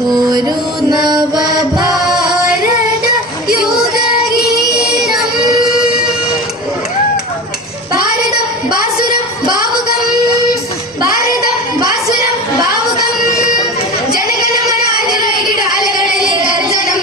ഒരു നവഭാരത യുഗഗീതം. ഭാരതം ബാസുരം ഭാവുകം. ഭാരതം ബാസുരം ഭാവുകം. ജനഗണമന അധികാരിയുടെ അലകളിലെ ഗർജനം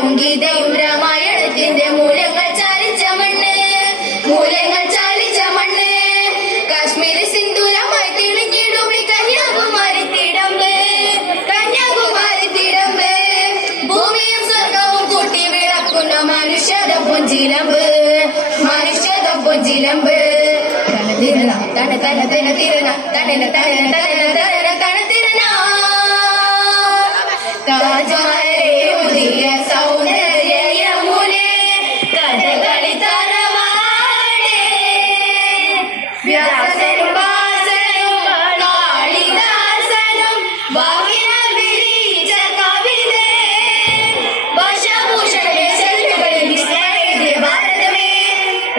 കുങ്കിതയും രാമായണത്തിന്റെ മൂലങ്ങൾ ചാലിച്ച മണ്ണ് മൂലങ്ങൾ ചാലിച്ച മണ്ണ്. കാശ്മീരി സിന്ദൂരമായി തിളങ്ങിയിടും കന്യാകുമാരി തിടമ്പ് കന്യാകുമാരി തിടമ്പ്. ഭൂമിയും സ്വർഗവും കൂട്ടി വിളക്കുന്ന മനുഷ്യത പുഞ്ചിലമ്പ് മനുഷ്യത പുഞ്ചിലമ്പ്. തണതിരണ തണ തണ തണ തിരണ തണന തണ തണ തണ താജ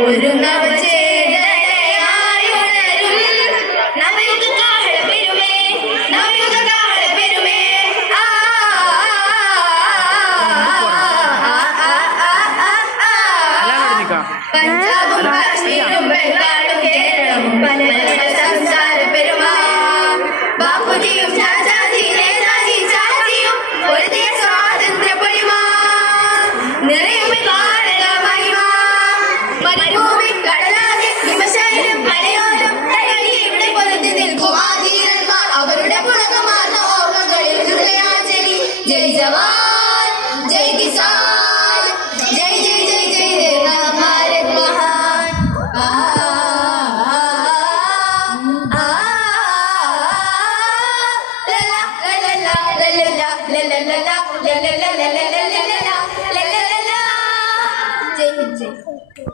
ഒരു പഞ്ചാബും കാശ്മീരും जय हिंद जय